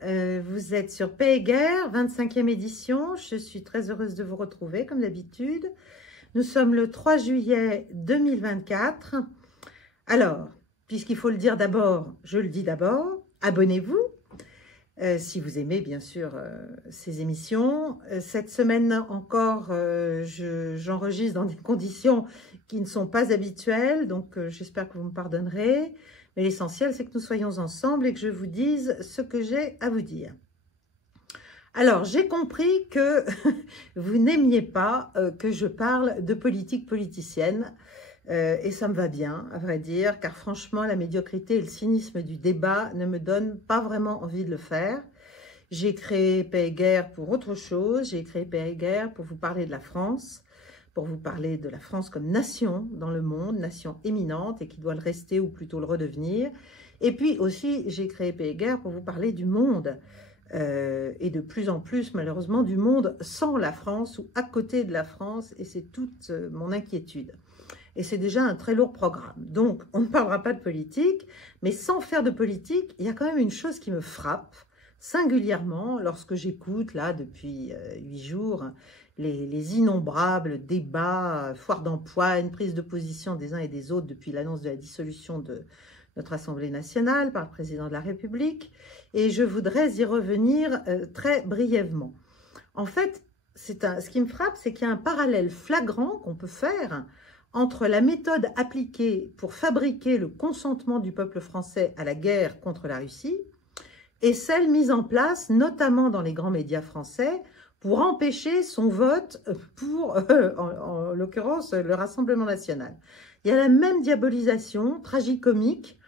Vous êtes sur Paix et Guerre, 25e édition. Je suis très heureuse de vous retrouver comme d'habitude. Nous sommes le 3 juillet 2024. Alors, puisqu'il faut le dire d'abord, je le dis d'abord, abonnez-vous si vous aimez bien sûr ces émissions. Cette semaine encore, j'enregistre dans des conditions qui ne sont pas habituelles, donc j'espère que vous me pardonnerez. Mais l'essentiel, c'est que nous soyons ensemble et que je vous dise ce que j'ai à vous dire. Alors, j'ai compris que vous n'aimiez pas que je parle de politique politicienne. Et ça me va bien, à vrai dire, car franchement, la médiocrité et le cynisme du débat ne me donnent pas vraiment envie de le faire. J'ai créé Paix et Guerre pour autre chose. J'ai créé Paix et Guerre pour vous parler de la France, pour vous parler de la France comme nation dans le monde, nation éminente et qui doit le rester ou plutôt le redevenir. Et puis aussi, j'ai créé Paix et Guerre pour vous parler du monde, et de plus en plus, malheureusement, du monde sans la France ou à côté de la France, et c'est toute mon inquiétude. Et c'est déjà un très lourd programme. Donc, on ne parlera pas de politique, mais sans faire de politique, il y a quand même une chose qui me frappe, singulièrement, lorsque j'écoute, là, depuis 8 jours, les innombrables débats, foires d'empoigne, prise de position des uns et des autres depuis l'annonce de la dissolution de notre Assemblée nationale par le président de la République. Et je voudrais y revenir très brièvement. En fait, ce qui me frappe, c'est qu'il y a un parallèle flagrant qu'on peut faire entre la méthode appliquée pour fabriquer le consentement du peuple français à la guerre contre la Russie et celle mise en place, notamment dans les grands médias français, pour empêcher son vote pour, en l'occurrence, le Rassemblement national. Il y a la même diabolisation tragicomique.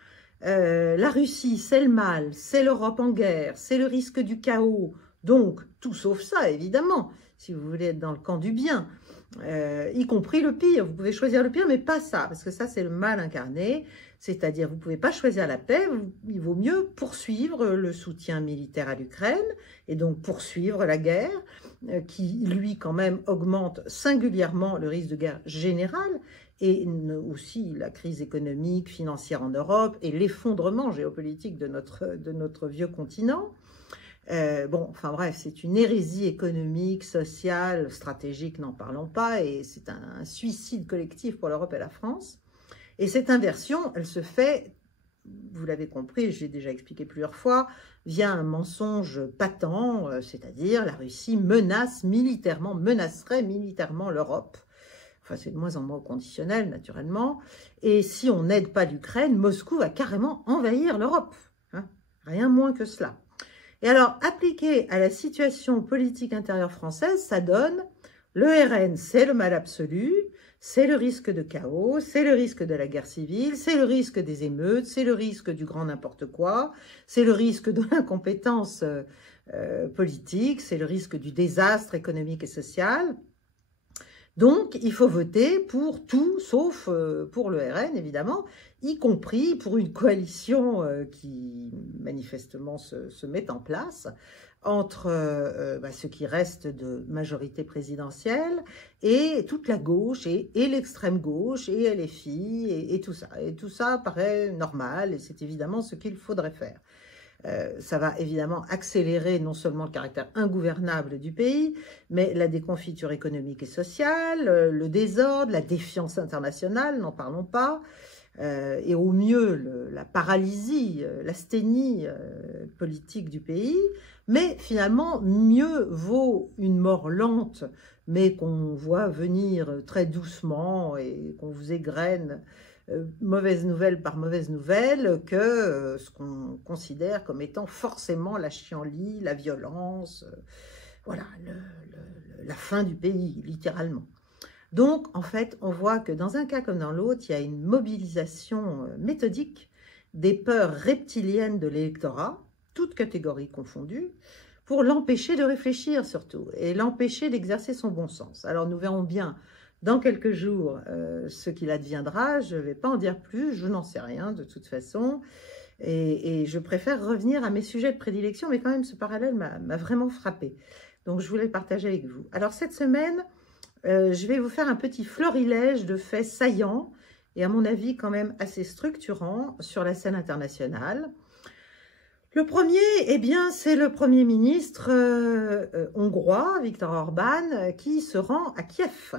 La Russie, c'est le mal, c'est l'Europe en guerre, c'est le risque du chaos. Donc, tout sauf ça, évidemment, si vous voulez être dans le camp du bien. Y compris le pire. Vous pouvez choisir le pire, mais pas ça, parce que ça, c'est le mal incarné. C'est-à-dire, vous ne pouvez pas choisir la paix, il vaut mieux poursuivre le soutien militaire à l'Ukraine, et donc poursuivre la guerre, qui, lui, quand même, augmente singulièrement le risque de guerre générale, et aussi la crise économique, financière en Europe, et l'effondrement géopolitique de notre vieux continent. Bon, enfin bref, c'est une hérésie économique, sociale, stratégique, n'en parlons pas, et c'est un suicide collectif pour l'Europe et la France. Et cette inversion, elle se fait, vous l'avez compris, j'ai déjà expliqué plusieurs fois, via un mensonge patent, c'est-à-dire la Russie menacerait militairement l'Europe. Enfin, c'est de moins en moins conditionnel, naturellement. Et si on n'aide pas l'Ukraine, Moscou va carrément envahir l'Europe. Hein, rien moins que cela. Et alors, appliqué à la situation politique intérieure française, ça donne le RN, c'est le mal absolu, c'est le risque de chaos, c'est le risque de la guerre civile, c'est le risque des émeutes, c'est le risque du grand n'importe quoi, c'est le risque de l'incompétence politique, c'est le risque du désastre économique et social. Donc, il faut voter pour tout, sauf pour le RN, évidemment, y compris pour une coalition qui, manifestement, se met en place entre ce qui reste de majorité présidentielle et toute la gauche et l'extrême gauche et LFI et tout ça. Et tout ça paraît normal et c'est évidemment ce qu'il faudrait faire. Ça va évidemment accélérer non seulement le caractère ingouvernable du pays, mais la déconfiture économique et sociale, le désordre, la défiance internationale, n'en parlons pas, et au mieux la paralysie, l'asthénie politique du pays. Mais finalement, mieux vaut une mort lente, mais qu'on voit venir très doucement et qu'on vous égrène mauvaise nouvelle par mauvaise nouvelle que ce qu'on considère comme étant forcément la chienlit, la violence, voilà, la fin du pays, littéralement. Donc, en fait, on voit que dans un cas comme dans l'autre, il y a une mobilisation méthodique des peurs reptiliennes de l'électorat, toutes catégories confondues, pour l'empêcher de réfléchir surtout, et l'empêcher d'exercer son bon sens. Alors, nous verrons bien dans quelques jours ce qu'il adviendra. Je ne vais pas en dire plus, je n'en sais rien de toute façon. Et je préfère revenir à mes sujets de prédilection, mais quand même ce parallèle m'a vraiment frappé. Donc je voulais le partager avec vous. Alors cette semaine, je vais vous faire un petit florilège de faits saillants et à mon avis quand même assez structurants sur la scène internationale. Le premier, eh bien, c'est le Premier ministre hongrois, Viktor Orban, qui se rend à Kiev.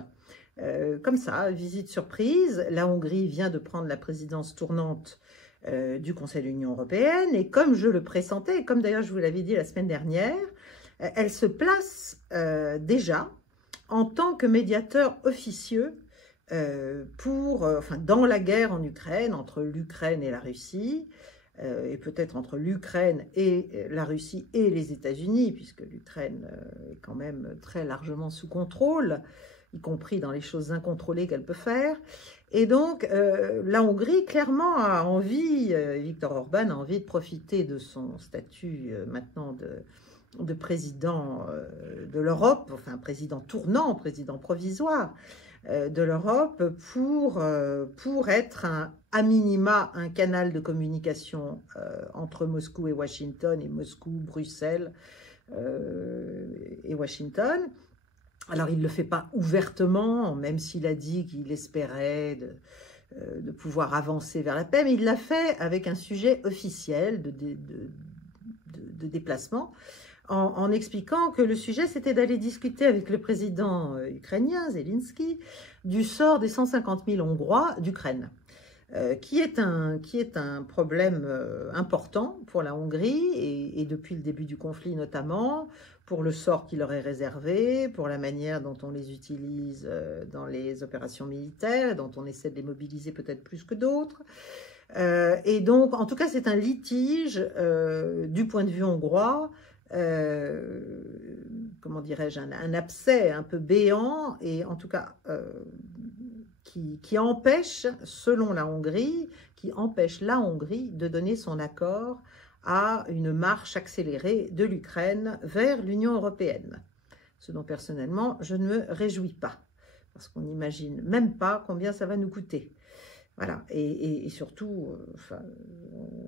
Comme ça, visite surprise. La Hongrie vient de prendre la présidence tournante du Conseil de l'Union européenne. Et comme je le pressentais, et comme d'ailleurs je vous l'avais dit la semaine dernière, elle se place déjà en tant que médiateur officieux dans la guerre en Ukraine, entre l'Ukraine et la Russie, et peut-être entre l'Ukraine et la Russie et les États-Unis, puisque l'Ukraine est quand même très largement sous contrôle, y compris dans les choses incontrôlées qu'elle peut faire. Et donc, la Hongrie, clairement, a envie, Viktor Orban a envie de profiter de son statut maintenant de président de l'Europe, enfin président tournant, président provisoire de l'Europe, pour être à minima un canal de communication entre Moscou et Washington, et Moscou, Bruxelles et Washington. Alors, il ne le fait pas ouvertement, même s'il a dit qu'il espérait de pouvoir avancer vers la paix, mais il l'a fait avec un sujet officiel de déplacement, en expliquant que le sujet, c'était d'aller discuter avec le président ukrainien, Zelensky, du sort des 150 000 Hongrois d'Ukraine, qui est un problème important pour la Hongrie, et depuis le début du conflit notamment, pour le sort qui leur est réservé, pour la manière dont on les utilise dans les opérations militaires, dont on essaie de les mobiliser peut-être plus que d'autres. Et donc, en tout cas, c'est un litige du point de vue hongrois, comment dirais-je, un abcès un peu béant, et en tout cas qui empêche, selon la Hongrie, qui empêche la Hongrie de donner son accord à une marche accélérée de l'Ukraine vers l'Union européenne. Ce dont personnellement, je ne me réjouis pas, parce qu'on n'imagine même pas combien ça va nous coûter. Voilà, et surtout,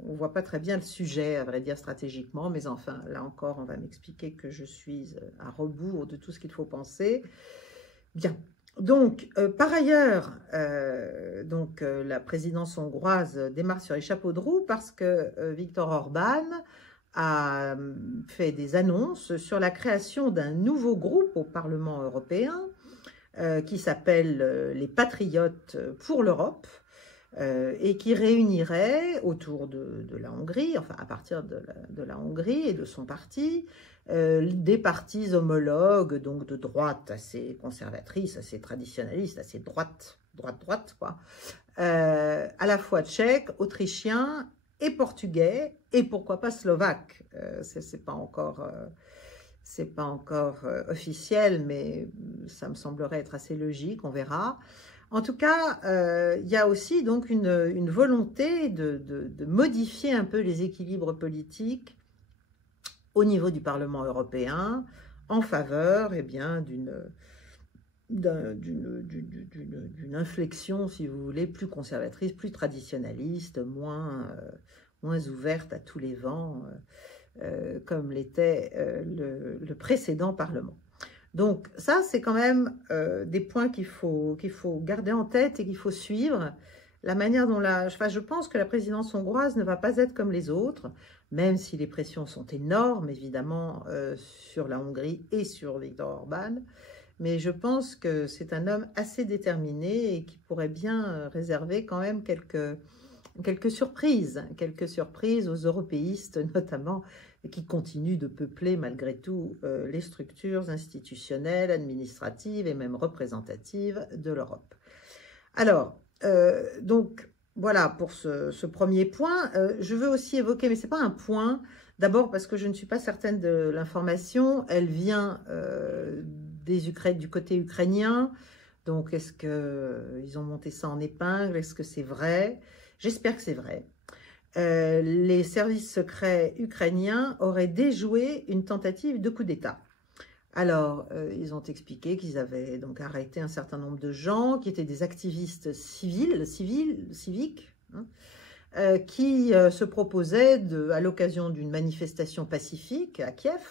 on ne voit pas très bien le sujet, à vrai dire, stratégiquement, mais enfin, là encore, on va m'expliquer que je suis à rebours de tout ce qu'il faut penser. Bien, donc, par ailleurs, la présidence hongroise démarre sur les chapeaux de roue parce que Viktor Orban a fait des annonces sur la création d'un nouveau groupe au Parlement européen qui s'appelle les Patriotes pour l'Europe, et qui réunirait autour de la Hongrie, enfin à partir de la Hongrie et de son parti, des partis homologues, donc de droite assez conservatrice, assez traditionnaliste, assez droite quoi, à la fois tchèque, autrichien et portugais, et pourquoi pas slovaque. C'est pas encore officiel, mais ça me semblerait être assez logique, on verra. En tout cas, il y a aussi donc une volonté de modifier un peu les équilibres politiques au niveau du Parlement européen en faveur d'une inflexion, si vous voulez, plus conservatrice, plus traditionnaliste, moins ouverte à tous les vents, comme l'était le précédent Parlement. Donc ça, c'est quand même des points qu'il faut garder en tête et qu'il faut suivre. La manière dont je pense que la présidence hongroise ne va pas être comme les autres, même si les pressions sont énormes, évidemment, sur la Hongrie et sur Viktor Orban. Mais je pense que c'est un homme assez déterminé et qui pourrait bien réserver quand même quelques surprises aux européistes notamment, qui continuent de peupler malgré tout les structures institutionnelles, administratives et même représentatives de l'Europe. Alors, donc voilà pour ce premier point. Je veux aussi évoquer, mais ce n'est pas un point, d'abord parce que je ne suis pas certaine de l'information, elle vient du côté ukrainien, donc est-ce qu'ils ont monté ça en épingle, est-ce que c'est vrai? J'espère que c'est vrai. Les services secrets ukrainiens auraient déjoué une tentative de coup d'État. Alors, ils ont expliqué qu'ils avaient donc arrêté un certain nombre de gens qui étaient des activistes civiques, hein, qui se proposaient, à l'occasion d'une manifestation pacifique à Kiev,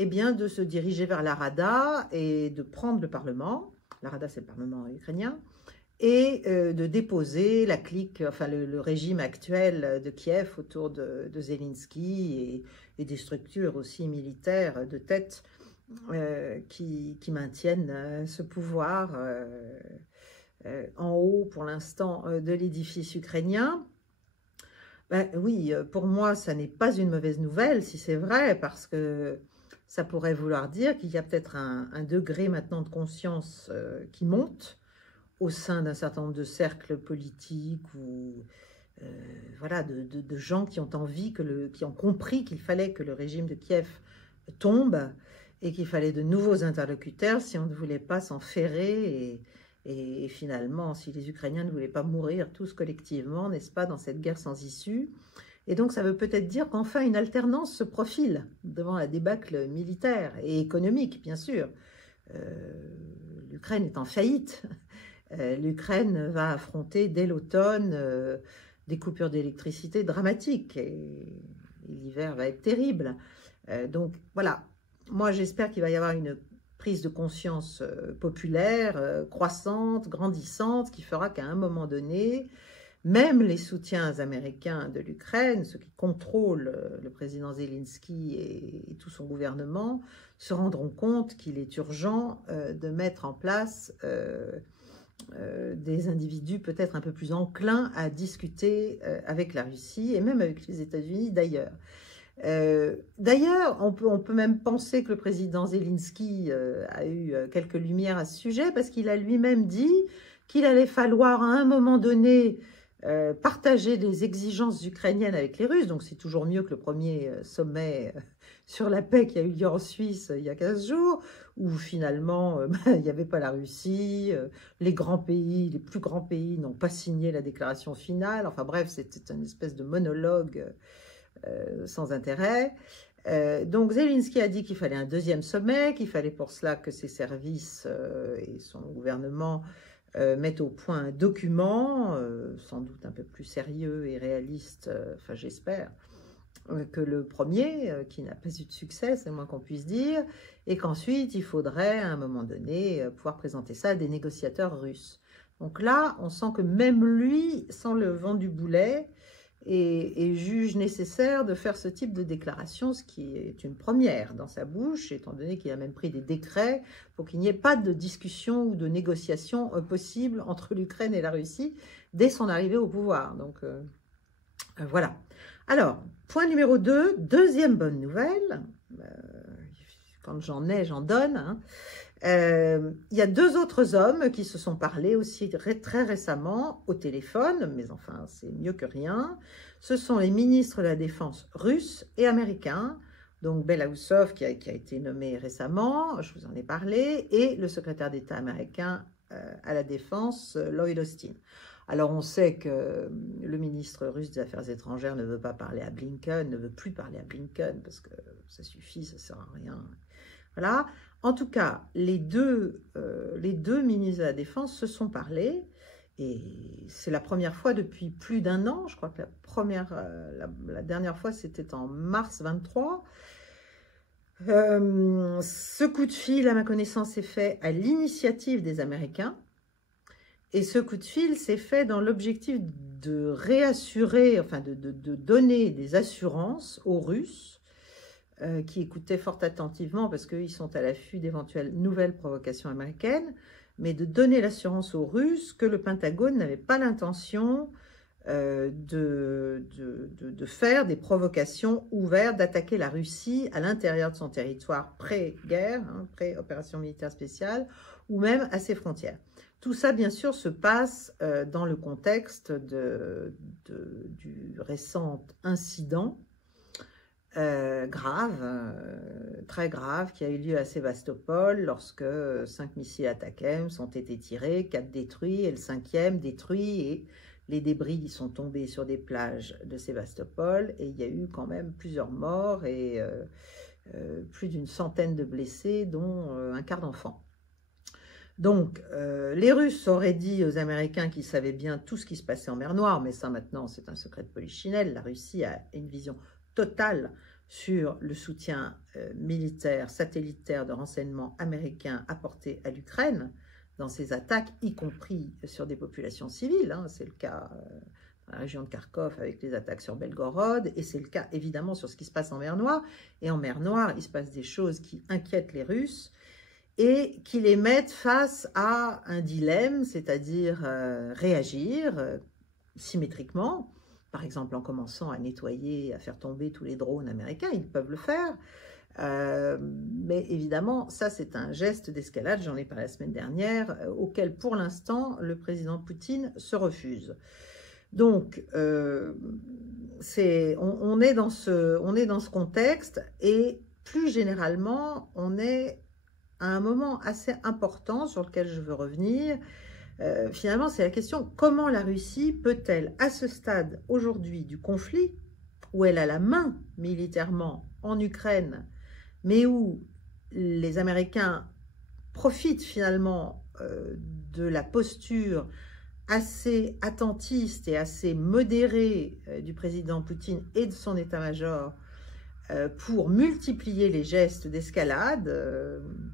eh bien, de se diriger vers la Rada et de prendre le Parlement. La Rada, c'est le Parlement ukrainien. et de déposer la clique, enfin le régime actuel de Kiev autour de Zelensky et des structures aussi militaires de tête qui maintiennent ce pouvoir en haut pour l'instant de l'édifice ukrainien. Ben, oui, pour moi, ça n'est pas une mauvaise nouvelle, si c'est vrai, parce que ça pourrait vouloir dire qu'il y a peut-être un degré maintenant de conscience qui monte au sein d'un certain nombre de cercles politiques ou voilà, de gens qui ont envie, qui ont compris qu'il fallait que le régime de Kiev tombe et qu'il fallait de nouveaux interlocuteurs si on ne voulait pas s'en ferrer et finalement, si les Ukrainiens ne voulaient pas mourir tous collectivement, n'est-ce pas, dans cette guerre sans issue. Et donc, ça veut peut-être dire qu'enfin une alternance se profile devant la débâcle militaire et économique, bien sûr. L'Ukraine est en faillite. L'Ukraine va affronter dès l'automne des coupures d'électricité dramatiques et l'hiver va être terrible. Donc, voilà. Moi, j'espère qu'il va y avoir une prise de conscience populaire, croissante, grandissante, qui fera qu'à un moment donné, même les soutiens américains de l'Ukraine, ceux qui contrôlent le président Zelensky et tout son gouvernement, se rendront compte qu'il est urgent de mettre en place des individus peut-être un peu plus enclins à discuter avec la Russie et même avec les États-Unis d'ailleurs. D'ailleurs, on peut même penser que le président Zelensky a eu quelques lumières à ce sujet parce qu'il a lui-même dit qu'il allait falloir à un moment donné partager les exigences ukrainiennes avec les Russes. Donc c'est toujours mieux que le premier sommet sur la paix qui a eu lieu en Suisse il y a 15 jours, où finalement il n'y avait pas la Russie, les grands pays, les plus grands pays n'ont pas signé la déclaration finale. Enfin bref, c'était une espèce de monologue sans intérêt. Donc Zelensky a dit qu'il fallait un deuxième sommet, qu'il fallait pour cela que ses services et son gouvernement mettent au point un document, sans doute un peu plus sérieux et réaliste, enfin j'espère, que le premier, qui n'a pas eu de succès, c'est le moins qu'on puisse dire, et qu'ensuite il faudrait à un moment donné pouvoir présenter ça à des négociateurs russes. Donc là, on sent que même lui sent le vent du boulet, et juge nécessaire de faire ce type de déclaration, ce qui est une première dans sa bouche, étant donné qu'il a même pris des décrets pour qu'il n'y ait pas de discussion ou de négociation possible entre l'Ukraine et la Russie dès son arrivée au pouvoir. Donc voilà. Alors, point numéro 2, deuxième bonne nouvelle, quand j'en ai, j'en donne, hein. Il y a deux autres hommes qui se sont parlé aussi très récemment au téléphone, mais enfin c'est mieux que rien. Ce sont les ministres de la Défense russes et américains, donc Belousov qui a été nommé récemment, je vous en ai parlé, et le secrétaire d'État américain à la Défense, Lloyd Austin. Alors on sait que le ministre russe des Affaires étrangères ne veut pas parler à Blinken, ne veut plus parler à Blinken parce que ça suffit, ça ne sert à rien. Voilà. En tout cas, les deux ministres de la Défense se sont parlé et c'est la première fois depuis plus d'un an. Je crois que la dernière fois, c'était en mars 23. Ce coup de fil, à ma connaissance, est fait à l'initiative des Américains. Et ce coup de fil s'est fait dans l'objectif de réassurer, enfin de donner des assurances aux Russes qui écoutaient fort attentivement parce qu'ils sont à l'affût d'éventuelles nouvelles provocations américaines, mais de donner l'assurance aux Russes que le Pentagone n'avait pas l'intention de faire des provocations ouvertes, d'attaquer la Russie à l'intérieur de son territoire pré-guerre, hein, pré-opération militaire spéciale, ou même à ses frontières. Tout ça, bien sûr, se passe dans le contexte du récent incident très grave, qui a eu lieu à Sébastopol lorsque 5 missiles ATACMS ont été tirés, 4 détruits et le 5e détruit et les débris sont tombés sur des plages de Sébastopol et il y a eu quand même plusieurs morts et plus d'une centaine de blessés, dont un quart d'enfants. Donc, les Russes auraient dit aux Américains qu'ils savaient bien tout ce qui se passait en mer Noire, mais ça maintenant c'est un secret de polichinelle. La Russie a une vision totale sur le soutien militaire, satellitaire de renseignement américain apporté à l'Ukraine. dans ses attaques, y compris sur des populations civiles. Hein. C'est le cas dans la région de Kharkov avec les attaques sur Belgorod, et c'est le cas évidemment sur ce qui se passe en mer Noire. Et en mer Noire, il se passe des choses qui inquiètent les Russes et qui les mettent face à un dilemme, c'est-à-dire réagir symétriquement, par exemple en commençant à nettoyer, à faire tomber tous les drones américains, ils peuvent le faire. Mais évidemment, ça c'est un geste d'escalade, j'en ai parlé la semaine dernière, auquel pour l'instant le président Poutine se refuse. Donc, on est dans ce contexte, et plus généralement, on est à un moment assez important sur lequel je veux revenir. Finalement, c'est la question: comment la Russie peut-elle, à ce stade aujourd'hui du conflit, où elle a la main militairement en Ukraine, mais où les Américains profitent finalement de la posture assez attentiste et assez modérée du président Poutine et de son état-major pour multiplier les gestes d'escalade,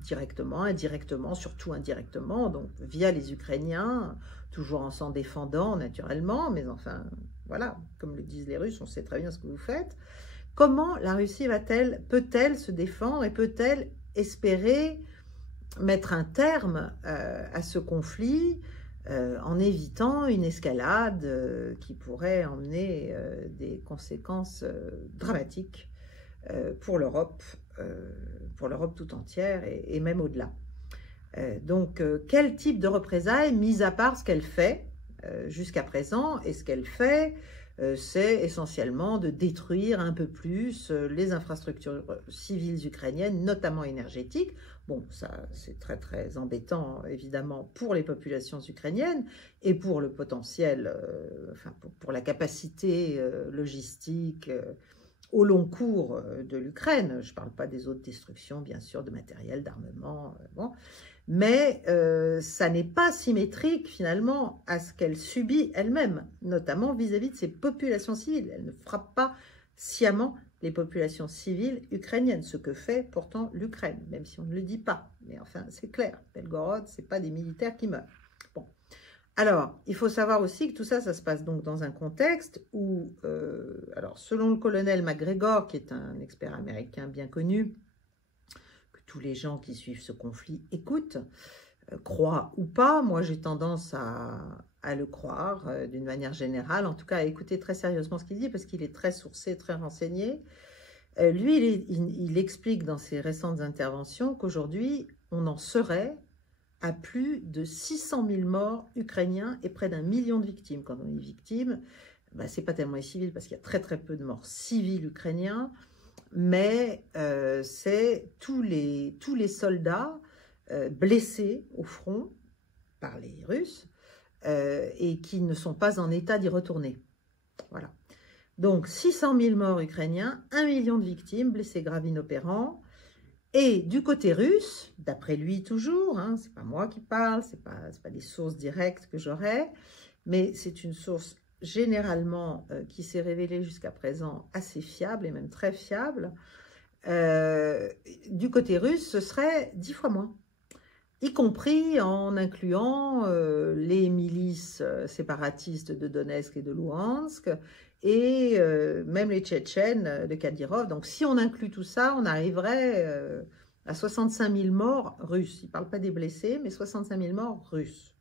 directement, indirectement, surtout indirectement, donc via les Ukrainiens, toujours en s'en défendant naturellement, mais enfin, voilà, comme le disent les Russes, on sait très bien ce que vous faites. Comment la Russie peut-elle se défendre et peut-elle espérer mettre un terme à ce conflit en évitant une escalade qui pourrait emmener des conséquences dramatiques pour l'Europe tout entière et même au-delà. Donc, quel type de représailles, mis à part ce qu'elle fait jusqu'à présent, et ce qu'elle fait, c'est essentiellement de détruire un peu plus les infrastructures civiles ukrainiennes, notamment énergétiques. Bon, ça c'est très très embêtant évidemment pour les populations ukrainiennes et pour le potentiel, enfin pour la capacité logistique au long cours de l'Ukraine. Je ne parle pas des autres destructions, bien sûr, de matériel, d'armement, bon. Mais ça n'est pas symétrique finalement à ce qu'elle subit elle-même, notamment vis-à-vis de ses populations civiles. Elle ne frappe pas sciemment les populations civiles ukrainiennes, ce que fait pourtant l'Ukraine, même si on ne le dit pas. Mais enfin, c'est clair, Belgorod, ce n'est pas des militaires qui meurent. Bon. Alors, il faut savoir aussi que tout ça, ça se passe donc dans un contexte où, alors selon le colonel McGregor, qui est un expert américain bien connu, que tous les gens qui suivent ce conflit écoutent, croient ou pas, moi j'ai tendance à le croire d'une manière générale, en tout cas à écouter très sérieusement ce qu'il dit, parce qu'il est très sourcé, très renseigné. Lui, il explique dans ses récentes interventions qu'aujourd'hui, on en serait à plus de 600 000 morts ukrainiens et près d'1 million de victimes. Quand on dit victimes, ben, ce n'est pas tellement les civils, parce qu'il y a très très peu de morts civils ukrainiens, mais c'est tous les soldats blessés au front par les Russes et qui ne sont pas en état d'y retourner. Voilà. Donc 600 000 morts ukrainiens, 1 million de victimes, blessés graves inopérants. Et du côté russe, d'après lui toujours, hein, c'est pas moi qui parle, c'est pas des sources directes que j'aurais, mais c'est une source généralement qui s'est révélée jusqu'à présent assez fiable et même très fiable. Du côté russe, ce serait 10 fois moins, y compris en incluant les milices séparatistes de Donetsk et de Louhansk, et même les Tchétchènes de Kadyrov. Donc si on inclut tout ça, on arriverait à 65 000 morts russes. Il ne parle pas des blessés, mais 65 000 morts russes.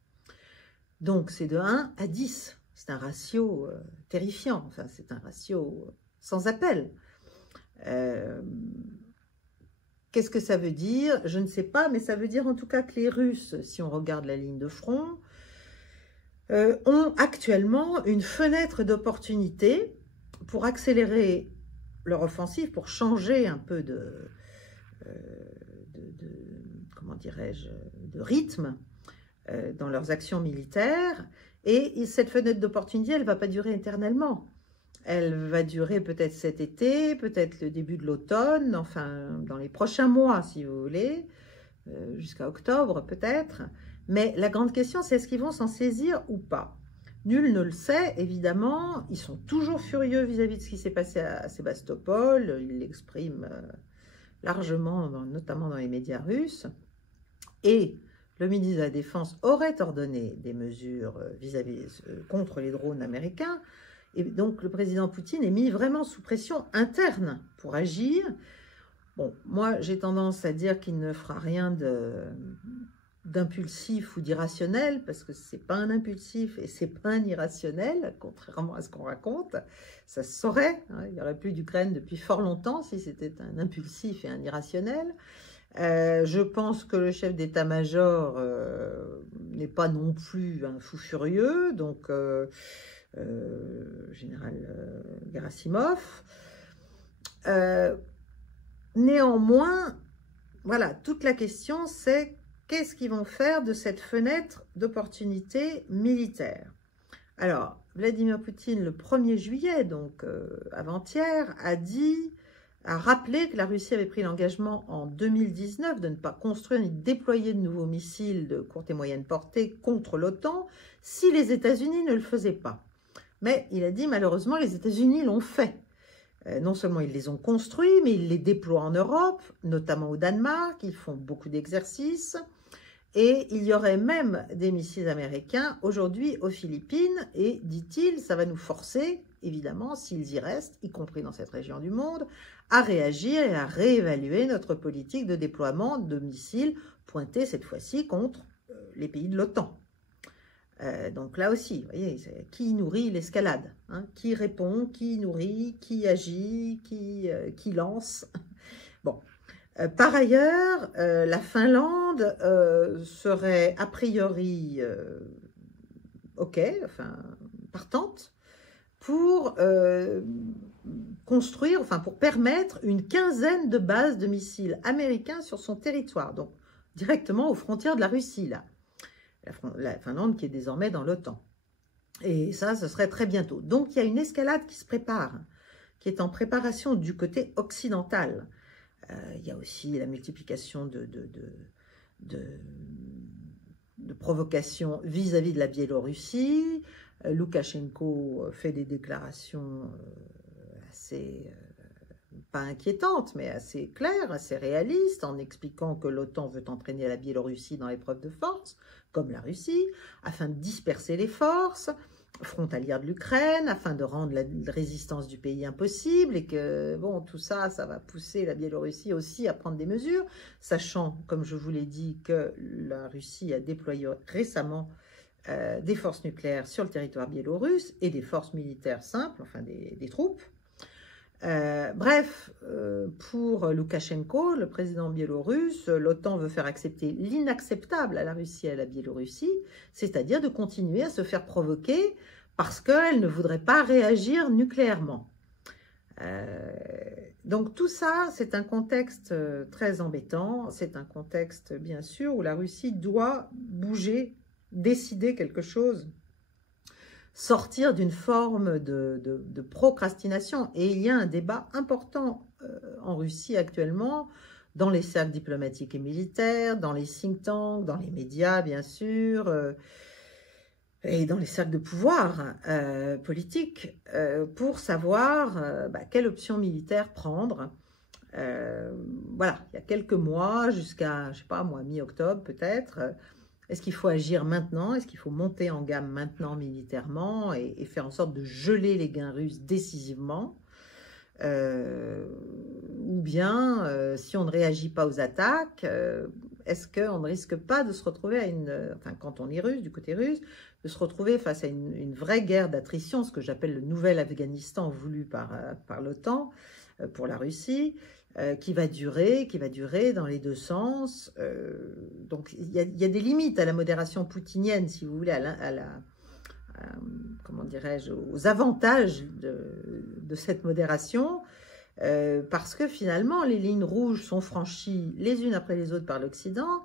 Donc c'est de 1 à 10. C'est un ratio terrifiant, enfin c'est un ratio sans appel. Qu'est-ce que ça veut dire? Je ne sais pas, mais ça veut dire en tout cas que les Russes, si on regarde la ligne de front, ont actuellement une fenêtre d'opportunité pour accélérer leur offensive, pour changer un peu comment dirais-je, de rythme dans leurs actions militaires. Et cette fenêtre d'opportunité, elle ne va pas durer éternellement. Elle va durer peut-être cet été, peut-être le début de l'automne, enfin dans les prochains mois si vous voulez, jusqu'à octobre peut-être. Mais la grande question, c'est est-ce qu'ils vont s'en saisir ou pas? Nul ne le sait, évidemment. Ils sont toujours furieux vis-à-vis de ce qui s'est passé à Sébastopol. Ils l'expriment largement, notamment dans les médias russes. Et le ministre de la Défense aurait ordonné des mesures contre les drones américains. Et donc, le président Poutine est mis vraiment sous pression interne pour agir. Bon, moi, j'ai tendance à dire qu'il ne fera rien d'impulsif ou d'irrationnel, parce que c'est pas un impulsif et c'est pas un irrationnel, contrairement à ce qu'on raconte. Ça se saurait, hein, il n'y aurait plus d'Ukraine depuis fort longtemps si c'était un impulsif et un irrationnel. Je pense que le chef d'état-major n'est pas non plus un fou furieux, donc général Gerasimov. Néanmoins, voilà, toute la question c'est qu'est-ce qu'ils vont faire de cette fenêtre d'opportunité militaire? Alors, Vladimir Poutine, le 1er juillet, donc avant-hier, a rappelé que la Russie avait pris l'engagement en 2019 de ne pas construire ni déployer de nouveaux missiles de courte et moyenne portée contre l'OTAN si les États-Unis ne le faisaient pas. Mais il a dit, malheureusement, les États-Unis l'ont fait. Non seulement ils les ont construits, mais ils les déploient en Europe, notamment au Danemark, ils font beaucoup d'exercices. Et il y aurait même des missiles américains aujourd'hui aux Philippines. Et, dit-il, ça va nous forcer, évidemment, s'ils y restent, y compris dans cette région du monde, à réagir et à réévaluer notre politique de déploiement de missiles pointés cette fois-ci contre les pays de l'OTAN. Donc là aussi, vous voyez, qui nourrit l'escalade, hein, qui répond, qui nourrit, qui agit, qui lance. Bon. Par ailleurs, la Finlande serait a priori OK, enfin partante, pour construire, enfin pour permettre une quinzaine de bases de missiles américains sur son territoire, donc directement aux frontières de la Russie, là. La Finlande qui est désormais dans l'OTAN. Et ça, ce serait très bientôt. Donc il y a une escalade qui se prépare, qui est en préparation du côté occidental. Il y a aussi la multiplication de provocations vis-à-vis de la Biélorussie. Loukachenko fait des déclarations assez, pas inquiétantes, mais assez claires, assez réalistes, en expliquant que l'OTAN veut entraîner la Biélorussie dans l'épreuve de force, comme la Russie, afin de disperser les forces frontalière de l'Ukraine, afin de rendre la résistance du pays impossible, et que, bon, tout ça, ça va pousser la Biélorussie aussi à prendre des mesures, sachant, comme je vous l'ai dit, que la Russie a déployé récemment des forces nucléaires sur le territoire biélorusse, et des forces militaires simples, enfin des troupes. Bref, pour Loukachenko, le président biélorusse, l'OTAN veut faire accepter l'inacceptable à la Russie et à la Biélorussie, c'est-à-dire de continuer à se faire provoquer parce qu'elle ne voudrait pas réagir nucléairement. Donc tout ça, c'est un contexte très embêtant, c'est un contexte bien sûr où la Russie doit bouger, décider quelque chose, sortir d'une forme de procrastination. Et il y a un débat important en Russie actuellement, dans les cercles diplomatiques et militaires, dans les think tanks, dans les médias bien sûr, et dans les cercles de pouvoir politique, pour savoir quelle option militaire prendre. Voilà, il y a quelques mois, jusqu'à, je sais pas moi, mi-octobre peut-être, est-ce qu'il faut agir maintenant? Est-ce qu'il faut monter en gamme maintenant militairement et faire en sorte de geler les gains russes décisivement? Ou bien, si on ne réagit pas aux attaques, est-ce qu'on ne risque pas de se retrouver à enfin quand on est russe, du côté russe, de se retrouver face à une vraie guerre d'attrition, ce que j'appelle le nouvel Afghanistan voulu par l'OTAN pour la Russie, qui va durer dans les deux sens. Donc il y a des limites à la modération poutinienne, si vous voulez, comment dirais-je, aux avantages de cette modération, parce que finalement les lignes rouges sont franchies les unes après les autres par l'Occident,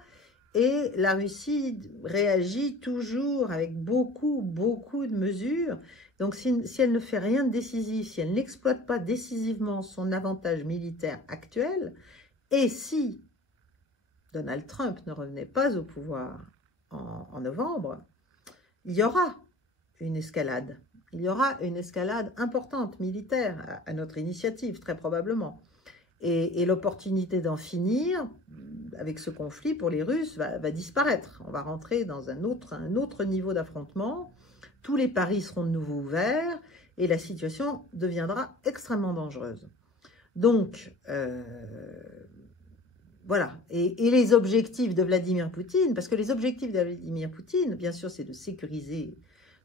et la Russie réagit toujours avec beaucoup de mesures. Donc si elle ne fait rien de décisif, si elle n'exploite pas décisivement son avantage militaire actuel, et si Donald Trump ne revenait pas au pouvoir en novembre, il y aura une escalade. Il y aura une escalade importante militaire à notre initiative, très probablement. Et l'opportunité d'en finir, avec ce conflit, pour les Russes, va disparaître. On va rentrer dans un autre niveau d'affrontement. Tous les paris seront de nouveau ouverts et la situation deviendra extrêmement dangereuse. Donc, voilà. Et les objectifs de Vladimir Poutine, parce que les objectifs de Vladimir Poutine, bien sûr, c'est de sécuriser,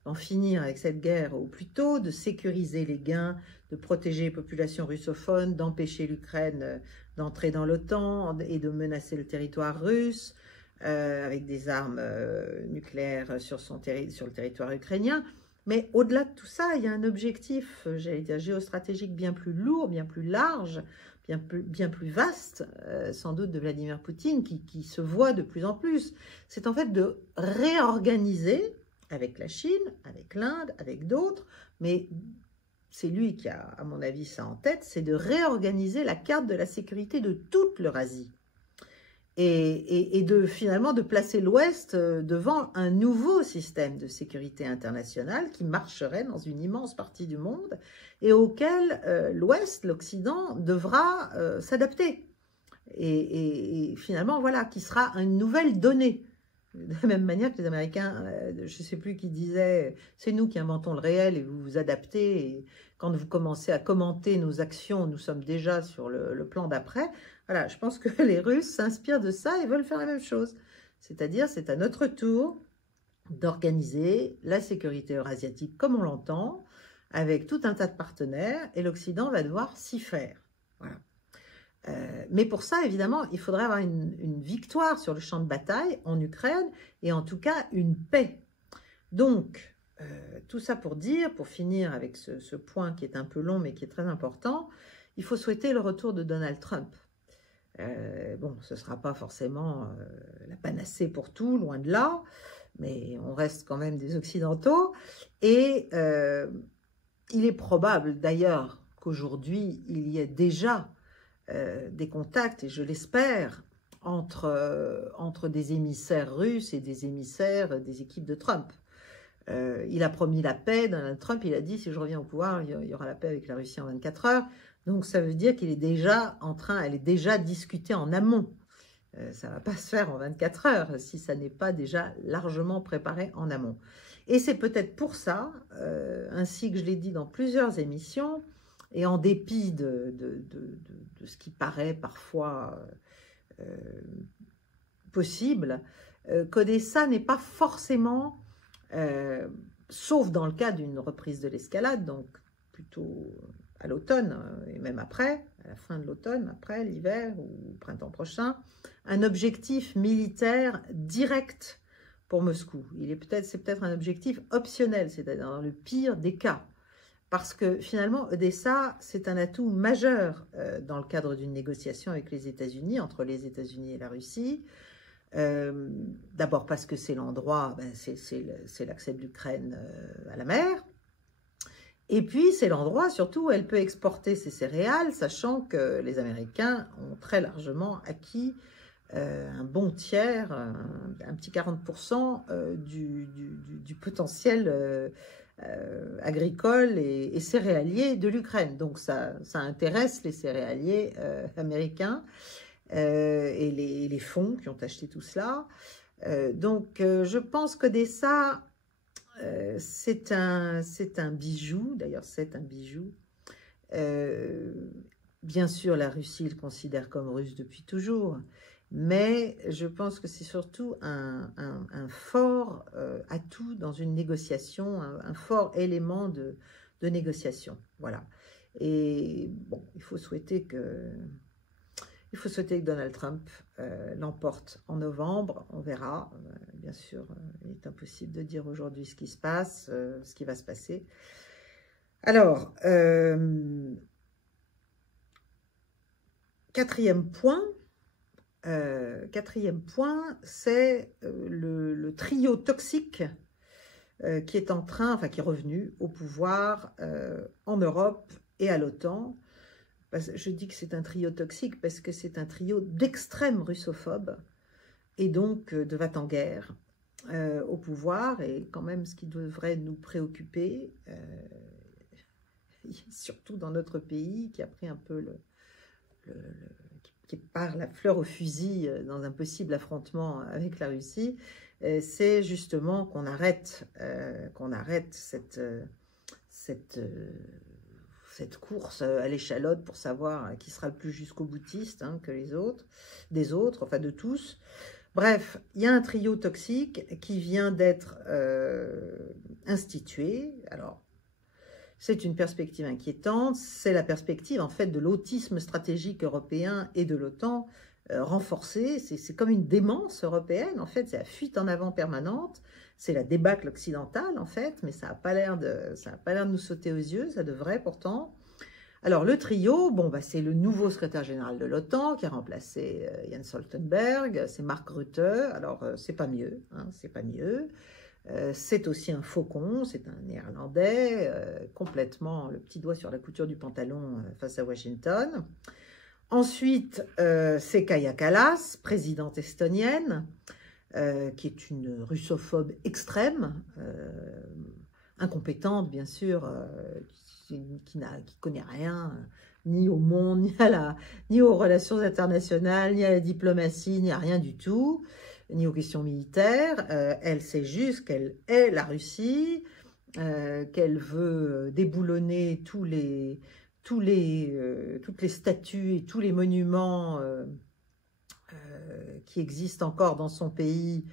d'en finir avec cette guerre au plus tôt, de sécuriser les gains, de protéger les populations russophones, d'empêcher l'Ukraine d'entrer dans l'OTAN et de menacer le territoire russe avec des armes nucléaires sur le territoire ukrainien. Mais au-delà de tout ça, il y a un objectif, j'allais dire, géostratégique bien plus lourd, bien plus large, bien plus vaste, sans doute de Vladimir Poutine, qui se voit de plus en plus. C'est en fait de réorganiser avec la Chine, avec l'Inde, avec d'autres, mais c'est lui qui a, à mon avis, ça en tête, c'est de réorganiser la carte de la sécurité de toute l'Eurasie. Et finalement de placer l'Ouest devant un nouveau système de sécurité internationale qui marcherait dans une immense partie du monde et auquel l'Ouest, l'Occident, devra s'adapter. Et finalement, voilà, qui sera une nouvelle donnée. De la même manière que les Américains, je ne sais plus qui disait, c'est nous qui inventons le réel et vous vous adaptez. Et quand vous commencez à commenter nos actions, nous sommes déjà sur le plan d'après. Voilà, je pense que les Russes s'inspirent de ça et veulent faire la même chose. C'est-à-dire, c'est à notre tour d'organiser la sécurité eurasiatique comme on l'entend, avec tout un tas de partenaires, et l'Occident va devoir s'y faire. Voilà. Mais pour ça, évidemment, il faudrait avoir une victoire sur le champ de bataille en Ukraine, et en tout cas une paix. Donc, tout ça pour dire, pour finir avec ce point qui est un peu long, mais qui est très important, il faut souhaiter le retour de Donald Trump. Bon, ce ne sera pas forcément la panacée pour tout, loin de là, mais on reste quand même des Occidentaux. Et il est probable d'ailleurs qu'aujourd'hui, il y ait déjà des contacts, et je l'espère, entre des émissaires russes et des émissaires des équipes de Trump. Il a promis la paix, Donald Trump, il a dit, si je reviens au pouvoir, il y aura la paix avec la Russie en 24 heures. Donc ça veut dire qu'il est déjà elle est déjà discutée en amont. Ça ne va pas se faire en 24 heures si ça n'est pas déjà largement préparé en amont. Et c'est peut-être pour ça, ainsi que je l'ai dit dans plusieurs émissions, et en dépit de ce qui paraît parfois possible, qu'Odessa n'est pas forcément, sauf dans le cas d'une reprise de l'escalade, donc plutôt à l'automne, et même après, à la fin de l'automne, après l'hiver ou printemps prochain, un objectif militaire direct pour Moscou. C'est peut-être un objectif optionnel, c'est-à-dire dans le pire des cas. Parce que finalement, Odessa, c'est un atout majeur dans le cadre d'une négociation avec les États-Unis, entre les États-Unis et la Russie. D'abord parce que c'est l'endroit, c'est l'accès de l'Ukraine à la mer. Et puis, c'est l'endroit surtout où elle peut exporter ses céréales, sachant que les Américains ont très largement acquis un bon tiers, un petit 40% du potentiel agricole et céréalier de l'Ukraine. Donc, ça intéresse les céréaliers américains et les fonds qui ont acheté tout cela. Donc, je pense qu'Odessa, c'est un bijou, d'ailleurs c'est un bijou. Bien sûr, la Russie le considère comme russe depuis toujours, mais je pense que c'est surtout un fort atout dans une négociation, un fort élément de négociation. Voilà. Et bon, il faut souhaiter que Donald Trump l'emporte en novembre, on verra. Bien sûr, il est impossible de dire aujourd'hui ce qui se passe, ce qui va se passer. Alors, quatrième point, c'est le trio toxique qui est qui est revenu au pouvoir en Europe et à l'OTAN. Je dis que c'est un trio toxique parce que c'est un trio d'extrêmes russophobes et donc de va-t-en-guerre au pouvoir. Et quand même, ce qui devrait nous préoccuper, surtout dans notre pays, qui a pris un peu qui est par la fleur au fusil dans un possible affrontement avec la Russie, c'est justement qu'on arrête cette course à l'échalote pour savoir qui sera le plus jusqu'au boutiste que les autres, enfin de tous. Bref, il y a un trio toxique qui vient d'être institué. Alors, c'est une perspective inquiétante, c'est la perspective en fait de l'autisme stratégique européen et de l'OTAN renforcée. C'est comme une démence européenne, en fait, c'est la fuite en avant permanente, c'est la débâcle occidentale en fait, mais ça n'a pas l'air de nous sauter aux yeux, ça devrait pourtant. Alors le trio, bon, bah, c'est le nouveau secrétaire général de l'OTAN qui a remplacé Jens Stoltenberg, c'est Mark Rutte. Alors c'est pas mieux, c'est pas mieux. C'est aussi un faucon, c'est un néerlandais, complètement le petit doigt sur la couture du pantalon face à Washington. Ensuite, c'est Kaja Kallas, présidente estonienne, qui est une russophobe extrême, incompétente bien sûr, qui connaît rien, ni au monde, ni aux relations internationales, ni à la diplomatie, ni à rien du tout, ni aux questions militaires. Elle sait juste qu'elle est la Russie, qu'elle veut déboulonner toutes les statues et tous les monuments qui existent encore dans son pays,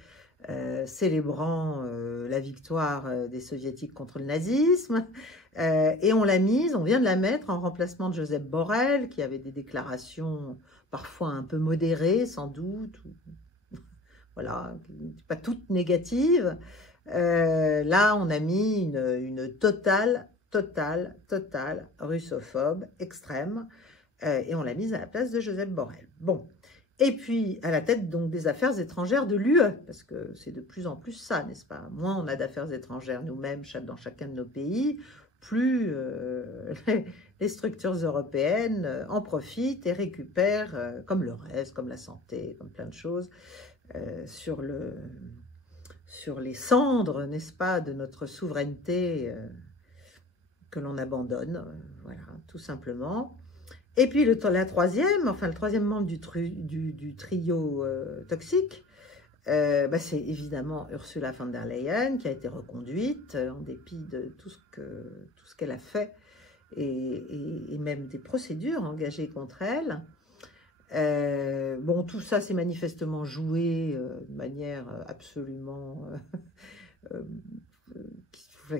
célébrant la victoire des soviétiques contre le nazisme. Et on vient de la mettre en remplacement de Josep Borrell, qui avait des déclarations parfois un peu modérées, sans doute, voilà, pas toutes négatives. Là, on a mis une totale russophobe extrême, et on l'a mise à la place de Josep Borrell. Bon. Et puis, à la tête donc des affaires étrangères de l'UE, parce que c'est de plus en plus ça, n'est-ce pas? Moins on a d'affaires étrangères nous-mêmes dans chacun de nos pays, plus les structures européennes en profitent et récupèrent, comme le reste, comme la santé, comme plein de choses, sur les cendres, n'est-ce pas, de notre souveraineté que l'on abandonne, voilà, tout simplement. Et puis le troisième membre du trio toxique, c'est évidemment Ursula von der Leyen, qui a été reconduite en dépit de tout ce qu'elle a fait et même des procédures engagées contre elle. Bon, tout ça c'est manifestement joué de manière absolument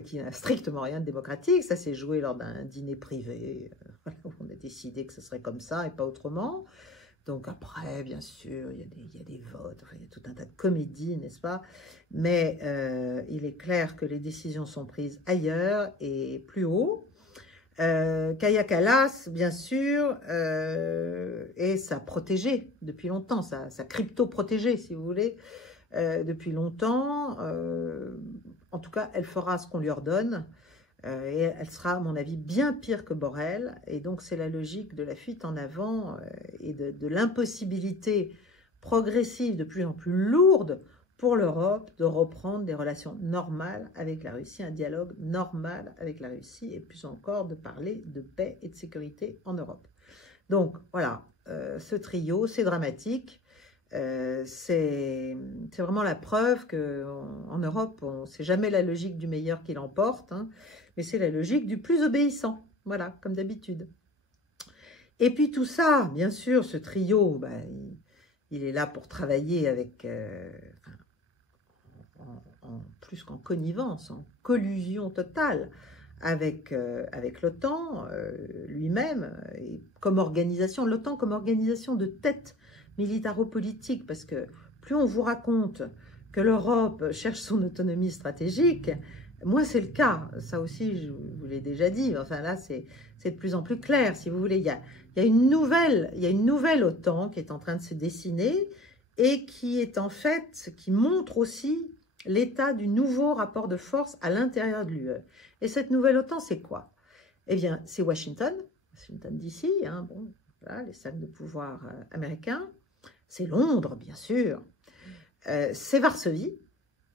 qui n'a strictement rien de démocratique. Ça s'est joué lors d'un dîner privé, où on a décidé que ce serait comme ça et pas autrement. Donc après, bien sûr, il y a des votes, il y a tout un tas de comédies, n'est-ce pas? Mais il est clair que les décisions sont prises ailleurs et plus haut. Kaja Kallas, bien sûr, est sa protégée depuis longtemps, sa crypto-protégée, si vous voulez, depuis longtemps. En tout cas, elle fera ce qu'on lui ordonne, et elle sera, à mon avis, bien pire que Borrell. Et donc, c'est la logique de la fuite en avant et de l'impossibilité progressive, de plus en plus lourde pour l'Europe de reprendre des relations normales avec la Russie, un dialogue normal avec la Russie, et plus encore de parler de paix et de sécurité en Europe. Donc, voilà, ce trio, c'est dramatique. C'est vraiment la preuve qu'en Europe, c'est jamais la logique du meilleur qui l'emporte, mais c'est la logique du plus obéissant, voilà, comme d'habitude. Et puis tout ça, bien sûr, ce trio, il est là pour travailler avec, plus qu'en connivence, en collusion totale avec l'OTAN lui-même, et comme organisation, l'OTAN comme organisation de tête militaro-politique, parce que plus on vous raconte que l'Europe cherche son autonomie stratégique, moi c'est le cas, ça aussi je vous l'ai déjà dit, enfin là c'est de plus en plus clair, si vous voulez, il y a une nouvelle OTAN qui est en train de se dessiner et qui est en fait, qui montre aussi l'état du nouveau rapport de force à l'intérieur de l'UE. Et cette nouvelle OTAN, c'est quoi? Eh bien, c'est Washington DC, bon, voilà, les salles de pouvoir américains. C'est Londres, bien sûr. C'est Varsovie,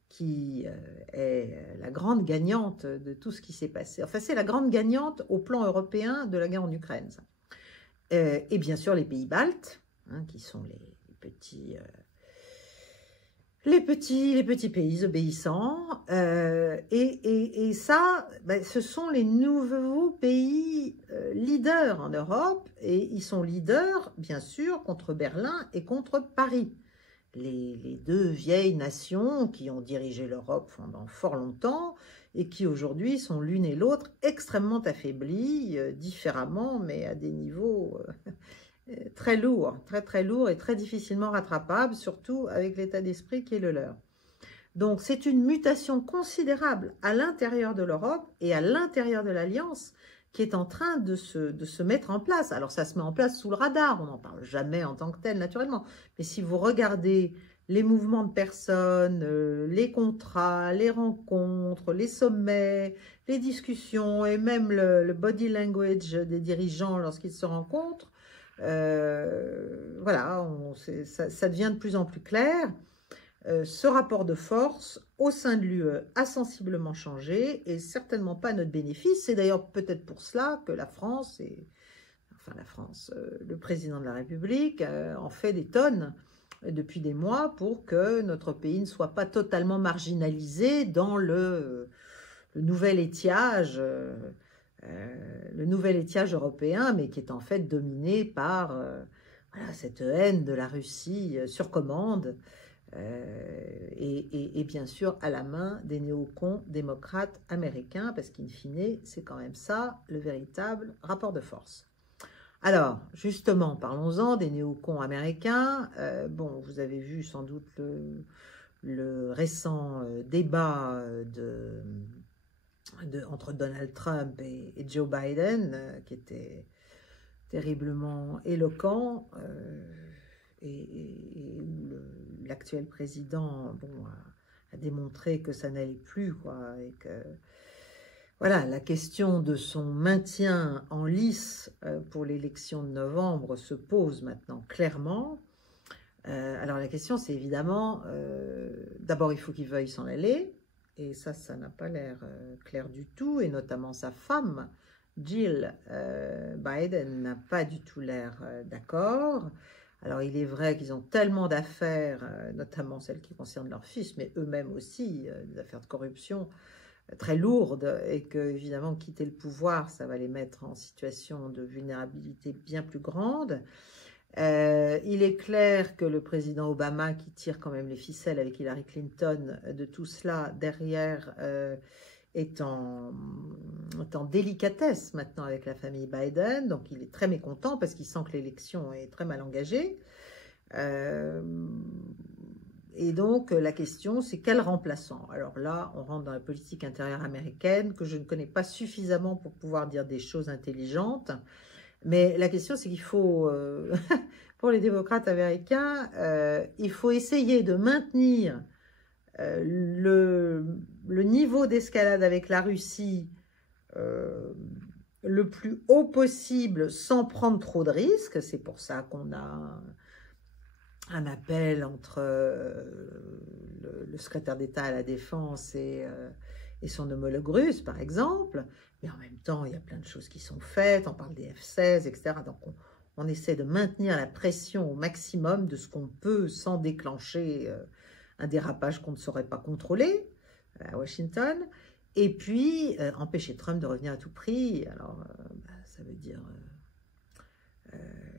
qui est la grande gagnante de tout ce qui s'est passé. Enfin, c'est la grande gagnante au plan européen de la guerre en Ukraine. Ça. Et bien sûr, les pays baltes. hein, qui sont les petits pays obéissants. Et ça, ben, ce sont les nouveaux pays leaders en Europe, et ils sont leaders, bien sûr, contre Berlin et contre Paris. Les deux vieilles nations qui ont dirigé l'Europe pendant fort longtemps et qui aujourd'hui sont l'une et l'autre extrêmement affaiblies, différemment, mais à des niveaux très lourds, très lourds et très difficilement rattrapables, surtout avec l'état d'esprit qui est le leur. Donc c'est une mutation considérable à l'intérieur de l'Europe et à l'intérieur de l'Alliance qui est en train de se mettre en place. Alors ça se met en place sous le radar, on n'en parle jamais en tant que tel naturellement, mais si vous regardez les mouvements de personnes, les contrats, les rencontres, les sommets, les discussions et même le body language des dirigeants lorsqu'ils se rencontrent, voilà, ça devient de plus en plus clair. Ce rapport de force au sein de l'UE a sensiblement changé et certainement pas à notre bénéfice. C'est d'ailleurs peut-être pour cela que la France, le président de la République en fait des tonnes depuis des mois pour que notre pays ne soit pas totalement marginalisé dans le nouvel étiage européen, mais qui est en fait dominé par voilà, cette haine de la Russie sur commande. Et bien sûr à la main des néocons démocrates américains, parce qu'in fine, c'est quand même ça le véritable rapport de force. Alors, justement, parlons-en des néocons américains. Bon, vous avez vu sans doute le récent débat entre Donald Trump et Joe Biden, qui était terriblement éloquent, et où l'actuel président a démontré que ça n'allait plus, quoi, et que voilà, la question de son maintien en lice pour l'élection de novembre se pose maintenant clairement. Alors la question, c'est évidemment, d'abord il faut qu'il veuille s'en aller, et ça n'a pas l'air clair du tout, et notamment sa femme, Jill Biden, n'a pas du tout l'air d'accord. Alors, il est vrai qu'ils ont tellement d'affaires, notamment celles qui concernent leur fils, mais eux-mêmes aussi, des affaires de corruption très lourdes, et que, évidemment, quitter le pouvoir, ça va les mettre en situation de vulnérabilité bien plus grande. Il est clair que le président Obama, qui tire quand même les ficelles avec Hillary Clinton de tout cela, derrière, est en délicatesse maintenant avec la famille Biden, donc il est très mécontent parce qu'il sent que l'élection est très mal engagée. Et donc la question, c'est quel remplaçant? Alors là, on rentre dans la politique intérieure américaine que je ne connais pas suffisamment pour pouvoir dire des choses intelligentes, mais la question, c'est qu'il faut, pour les démocrates américains, il faut essayer de maintenir le niveau d'escalade avec la Russie le plus haut possible sans prendre trop de risques. C'est pour ça qu'on a un appel entre le secrétaire d'État à la Défense et son homologue russe, par exemple. Mais en même temps, il y a plein de choses qui sont faites. On parle des F-16, etc. Donc, on essaie de maintenir la pression au maximum de ce qu'on peut sans déclencher un dérapage qu'on ne saurait pas contrôler à Washington, et puis empêcher Trump de revenir à tout prix. Alors, ça veut dire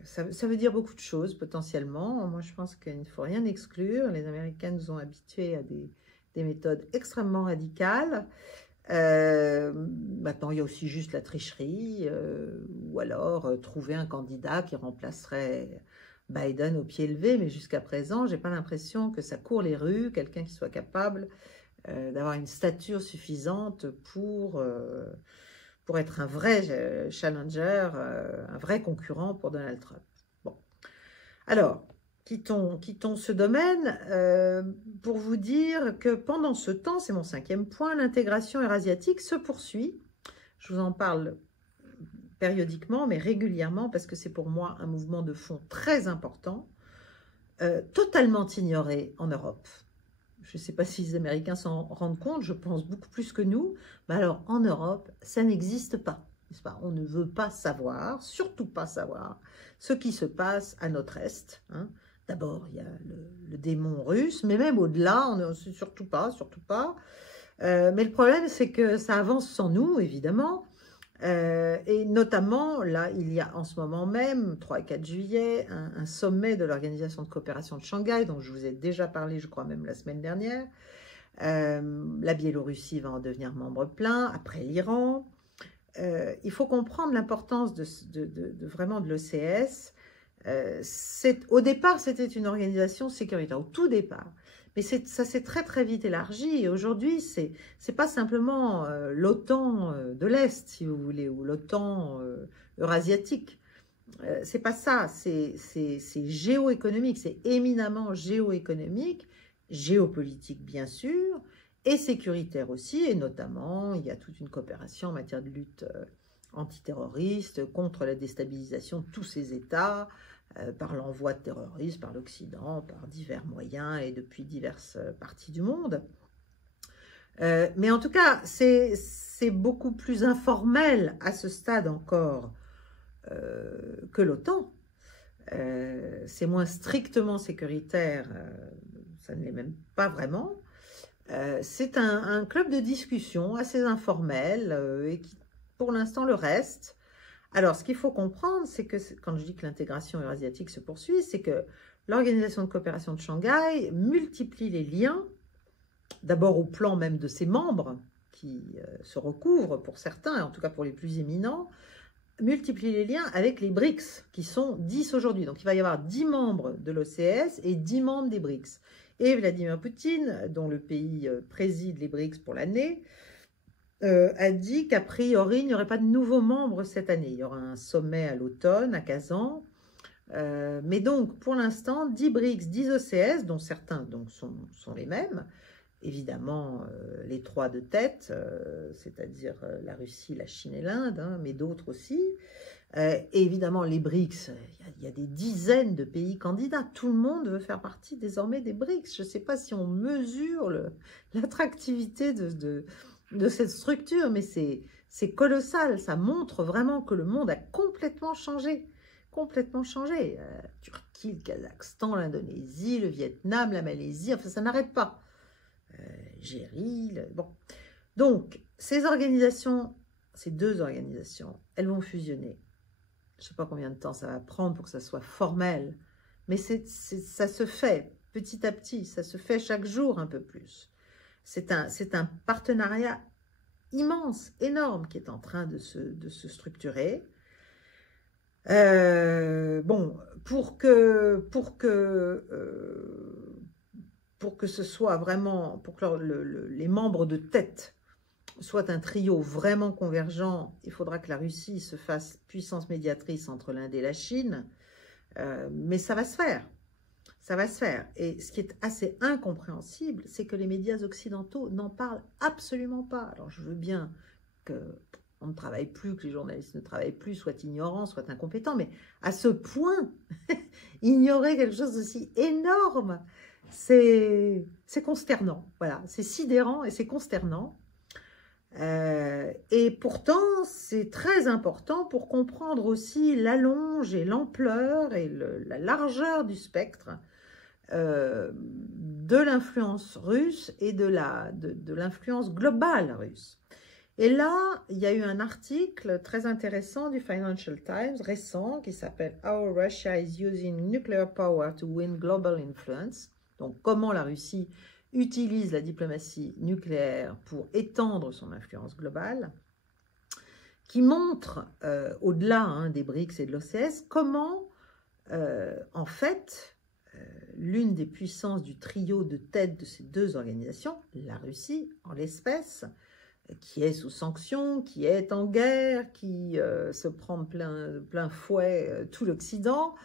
ça veut dire beaucoup de choses potentiellement. Moi, je pense qu'il ne faut rien exclure. Les Américains nous ont habitués à des méthodes extrêmement radicales. Maintenant, il y a aussi juste la tricherie, ou alors trouver un candidat qui remplacerait Biden au pied levé, mais jusqu'à présent, j'ai pas l'impression que ça court les rues, quelqu'un qui soit capable d'avoir une stature suffisante pour être un vrai challenger, un vrai concurrent pour Donald Trump. Bon, alors, quittons ce domaine pour vous dire que pendant ce temps, c'est mon 5e point, l'intégration eurasiatique se poursuit. Je vous en parle périodiquement, mais régulièrement, parce que c'est pour moi un mouvement de fond très important, totalement ignoré en Europe. Je ne sais pas si les Américains s'en rendent compte, je pense beaucoup plus que nous, mais alors en Europe, ça n'existe pas. n'est-ce pas? On ne veut pas savoir, surtout pas savoir, ce qui se passe à notre est. Hein. D'abord, il y a le démon russe, mais même au-delà, on ne sait surtout pas, surtout pas. Mais le problème, c'est que ça avance sans nous, évidemment. Et notamment, là, il y a en ce moment même, 3 et 4 juillet, un sommet de l'Organisation de coopération de Shanghai, dont je vous ai déjà parlé, je crois même la semaine dernière. La Biélorussie va en devenir membre plein, après l'Iran. Il faut comprendre l'importance vraiment de l'OCS. Au départ, c'était une organisation sécuritaire, au tout départ. Mais ça s'est très très vite élargi. Et aujourd'hui, c'est pas simplement l'OTAN de l'Est, si vous voulez, ou l'OTAN eurasiatique. C'est pas ça. C'est géoéconomique. C'est éminemment géoéconomique, géopolitique bien sûr, et sécuritaire aussi. Et notamment, il y a toute une coopération en matière de lutte antiterroriste, contre la déstabilisation de tous ces États, par l'envoi de terroristes par l'Occident, par divers moyens et depuis diverses parties du monde. Mais en tout cas, c'est beaucoup plus informel à ce stade encore que l'OTAN. C'est moins strictement sécuritaire, ça ne l'est même pas vraiment. C'est un club de discussion assez informel et qui, pour l'instant, le reste. Alors, ce qu'il faut comprendre, c'est que quand je dis que l'intégration eurasiatique se poursuit, c'est que l'Organisation de coopération de Shanghai multiplie les liens, d'abord au plan même de ses membres, qui se recouvrent pour certains, et en tout cas pour les plus éminents, multiplie les liens avec les BRICS, qui sont 10 aujourd'hui. Donc, il va y avoir 10 membres de l'OCS et 10 membres des BRICS. Et Vladimir Poutine, dont le pays préside les BRICS pour l'année, a dit qu'a priori, il n'y aurait pas de nouveaux membres cette année. Il y aura un sommet à l'automne, à Kazan. Mais donc, pour l'instant, 10 BRICS, 10 OCS, dont certains donc, sont les mêmes. Évidemment, les 3 de tête, c'est-à-dire la Russie, la Chine et l'Inde, hein, mais d'autres aussi. Et évidemment, les BRICS, il y a des dizaines de pays candidats. Tout le monde veut faire partie désormais des BRICS. Je ne sais pas si on mesure l'attractivité de cette structure, mais c'est colossal. Ça montre vraiment que le monde a complètement changé. Complètement changé. Turquie, le Kazakhstan, l'Indonésie, le Vietnam, la Malaisie, enfin ça n'arrête pas. Algérie, bon. Donc, ces organisations, ces 2 organisations, elles vont fusionner. Je ne sais pas combien de temps ça va prendre pour que ça soit formel, mais ça se fait petit à petit, ça se fait chaque jour un peu plus. C'est un partenariat immense, énorme, qui est en train de se structurer. Bon, pour que ce soit vraiment, pour que les membres de tête soient un trio vraiment convergent, il faudra que la Russie se fasse puissance médiatrice entre l'Inde et la Chine, mais ça va se faire. Ça va se faire. Et ce qui est assez incompréhensible, c'est que les médias occidentaux n'en parlent absolument pas. Alors, je veux bien qu'on ne travaille plus, que les journalistes ne travaillent plus, soient ignorants, soient incompétents, mais à ce point, ignorer quelque chose d'aussi énorme, c'est consternant. Voilà, c'est sidérant et c'est consternant. Et pourtant, c'est très important pour comprendre aussi l'allonge et l'ampleur et la largeur du spectre de l'influence russe et de l'influence globale russe. Et là, il y a eu un article très intéressant du Financial Times récent qui s'appelle « How Russia is using nuclear power to win global influence ». Donc, comment la Russie utilise la diplomatie nucléaire pour étendre son influence globale, qui montre, au-delà des BRICS et de l'OCS, comment, en fait, l'une des puissances du trio de tête de ces 2 organisations, la Russie en l'espèce, qui est sous sanctions, qui est en guerre, qui se prend plein fouet tout l'Occident,